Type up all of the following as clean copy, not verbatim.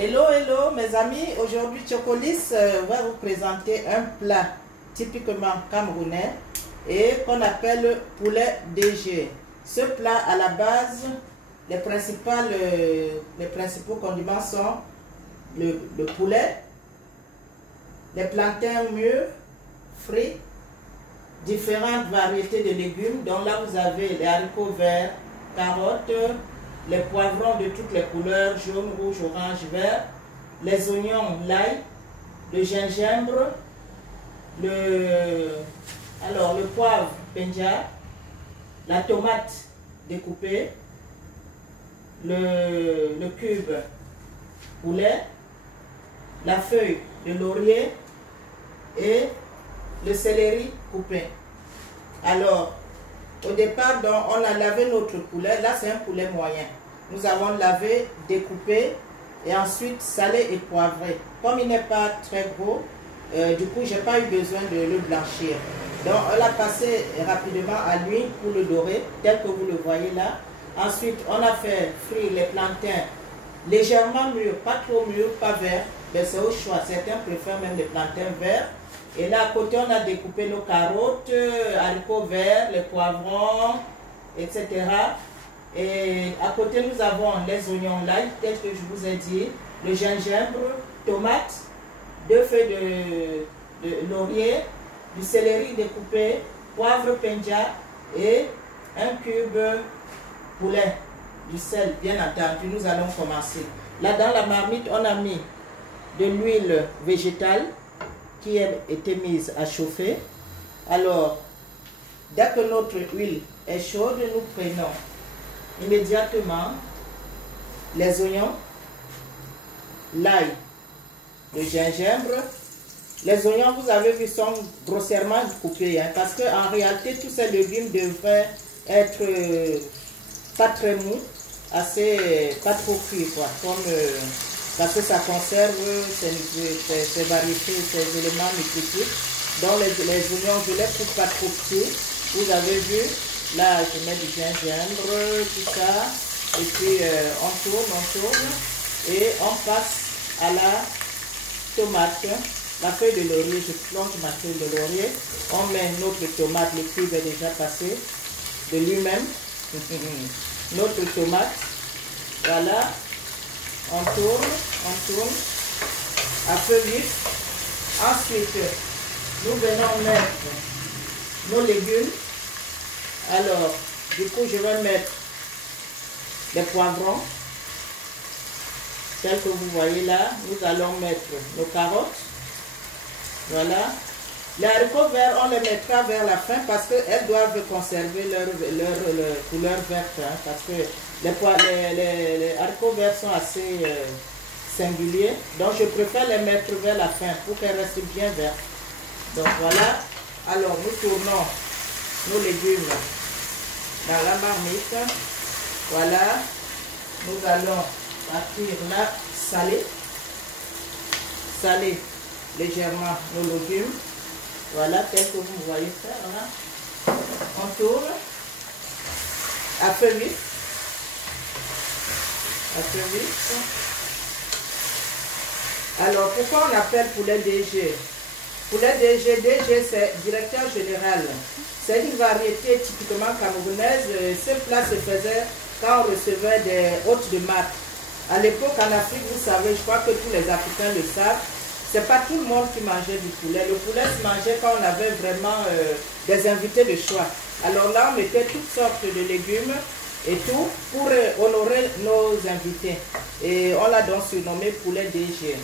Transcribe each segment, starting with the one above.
Hello, hello mes amis, aujourd'hui Chocolis va vous présenter un plat typiquement camerounais et qu'on appelle poulet DG. Ce plat à la base, les principaux condiments sont le poulet, les plantains mûrs, frits, différentes variétés de légumes, dont là vous avez les haricots verts, carottes, les poivrons de toutes les couleurs, jaune, rouge, orange, vert, les oignons, l'ail, le gingembre, le poivre penja, la tomate découpée, le cube poulet, la feuille de laurier et le céleri coupé. Alors, au départ, donc, on a lavé notre poulet. Là, c'est un poulet moyen. Nous avons lavé, découpé et ensuite salé et poivré. Comme il n'est pas très gros, du coup, je n'ai pas eu besoin de le blanchir. Donc, on l'a passé rapidement à l'huile pour le dorer, tel que vous le voyez là. Ensuite, on a fait frire les plantains légèrement mûrs, pas trop mûrs, pas verts. Mais c'est au choix. Certains préfèrent même les plantains verts. Et là, à côté, on a découpé nos carottes, haricots verts, les poivrons, etc. Et à côté, nous avons les oignons l'ail, tel que je vous ai dit, le gingembre, tomates, 2 feuilles de laurier, du céleri découpé, poivre penja et un cube poulet, du sel, bien entendu. Nous allons commencer. Là, dans la marmite, on a mis de l'huile végétale qui a été mise à chauffer. Alors, dès que notre huile est chaude, nous prenons immédiatement les oignons, l'ail, le gingembre. Les oignons, vous avez vu, sont grossièrement coupés, hein, parce qu'en réalité, tous ces légumes devraient être pas très mous, pas trop cuits, quoi, parce que ça conserve ces variétés, ces éléments nutritifs. Donc les oignons, je ne les coupe pas trop petits. Vous avez vu, là je mets du gingembre, tout ça. Et puis on tourne. Et on passe à la tomate. La feuille de laurier, je plonge ma feuille de laurier. On met notre tomate, le cube est déjà passé de lui-même. Notre tomate, voilà. On tourne à feu vif. Ensuite, nous venons mettre nos légumes. Alors, du coup, je vais mettre les poivrons, tels que vous voyez là. Nous allons mettre nos carottes. Voilà. Les haricots verts, on les mettra vers la fin parce qu'elles doivent conserver leur couleur verte. Hein, parce que les haricots verts sont assez singuliers. Donc, je préfère les mettre vers la fin pour qu'elles restent bien vertes. Donc, voilà. Alors, nous tournons nos légumes dans la marmite. Voilà. Nous allons partir là, saler légèrement nos légumes. Voilà, tel que vous voyez faire. Voilà. On tourne à feu vif. Alors, pourquoi on appelle poulet DG? Poulet DG, c'est directeur général. C'est une variété typiquement camerounaise. Ce plat se faisait quand on recevait des hôtes de marque. À l'époque, en Afrique, vous savez, je crois que tous les Africains le savent, c'est pas tout le monde qui mangeait du poulet. Le poulet se mangeait quand on avait vraiment des invités de choix. Alors là, on mettait toutes sortes de légumes et tout pour honorer nos invités. Et on l'a donc surnommé poulet DG.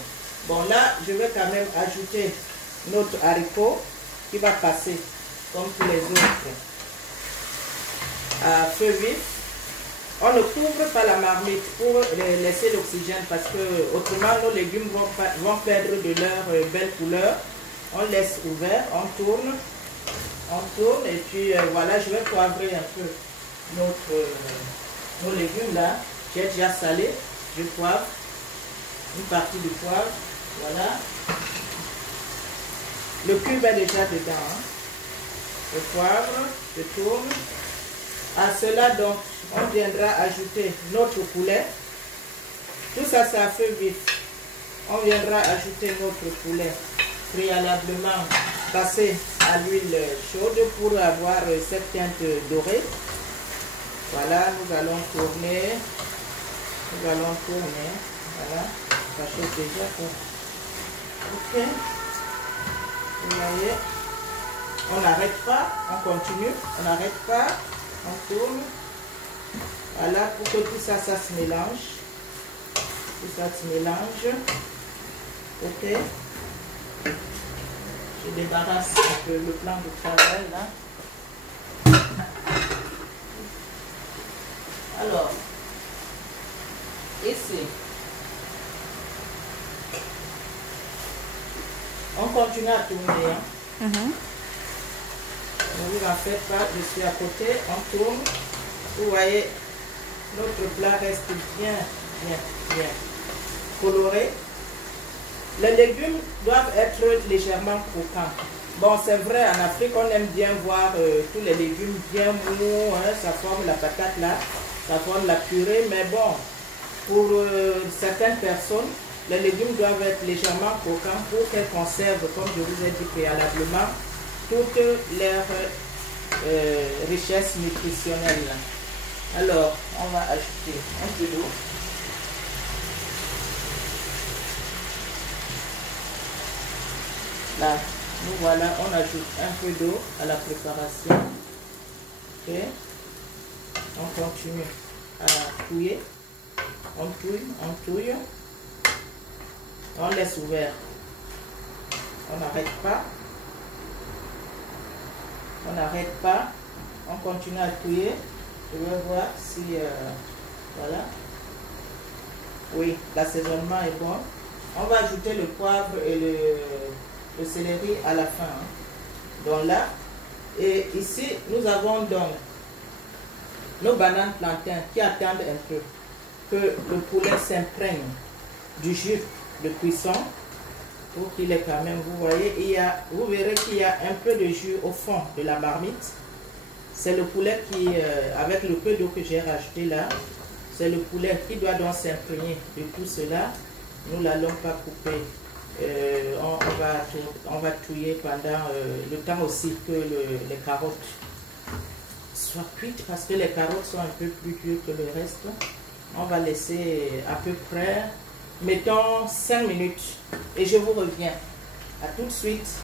Bon, là, je vais quand même ajouter notre haricot qui va passer comme tous les autres à feu vif. On ne couvre pas la marmite pour laisser l'oxygène parce que autrement nos légumes vont perdre de leur belle couleur. On laisse ouvert, on tourne et puis voilà, je vais poivrer un peu nos légumes là. J'ai déjà salé, je poivre une partie du poivre, voilà. Le cube est déjà dedans, hein. Le poivre, je tourne. À cela donc, on viendra ajouter notre poulet. Tout ça, c'est à feu vif. on viendra ajouter notre poulet préalablement passé à l'huile chaude pour avoir cette teinte dorée. Voilà, nous allons tourner. Voilà, ça chauffe déjà. Ok. Vous voyez, on n'arrête pas, on continue, on n'arrête pas, on tourne. Voilà, pour que tout ça, ça se mélange. Tout ça se mélange. Ok. Je débarrasse un peu le plan de travail là. Alors, ici, on continue à tourner. Hein. Ne vous en faites pas, je suis à côté, on tourne. Vous voyez, notre plat reste bien coloré. Les légumes doivent être légèrement croquants. Bon, c'est vrai, en Afrique, on aime bien voir tous les légumes bien mous, hein, ça forme la patate là, ça forme la purée, mais bon, pour certaines personnes, les légumes doivent être légèrement croquants pour qu'elles conservent, comme je vous ai dit préalablement, toutes leurs richesses nutritionnelles. Alors, on va ajouter un peu d'eau. Là, nous voilà, on ajoute un peu d'eau à la préparation. Ok. On continue à touiller. On touille. On laisse ouvert. On n'arrête pas. On n'arrête pas. On continue à touiller. Je vais voir si... voilà. Oui, l'assaisonnement est bon. On va ajouter le poivre et le céleri à la fin. Hein. Donc là, et ici, nous avons donc nos bananes plantains qui attendent un peu que le poulet s'imprègne du jus de cuisson pour qu'il ait quand même, vous voyez, vous verrez qu'il y a un peu de jus au fond de la marmite. C'est le poulet qui, avec le peu d'eau que j'ai rajouté là, c'est le poulet qui doit donc s'imprégner de tout cela. Nous n'allons pas couper. On va touiller pendant le temps aussi que les carottes soient cuites, parce que les carottes sont un peu plus dures que le reste. On va laisser à peu près, mettons 5 minutes et je vous reviens. À tout de suite.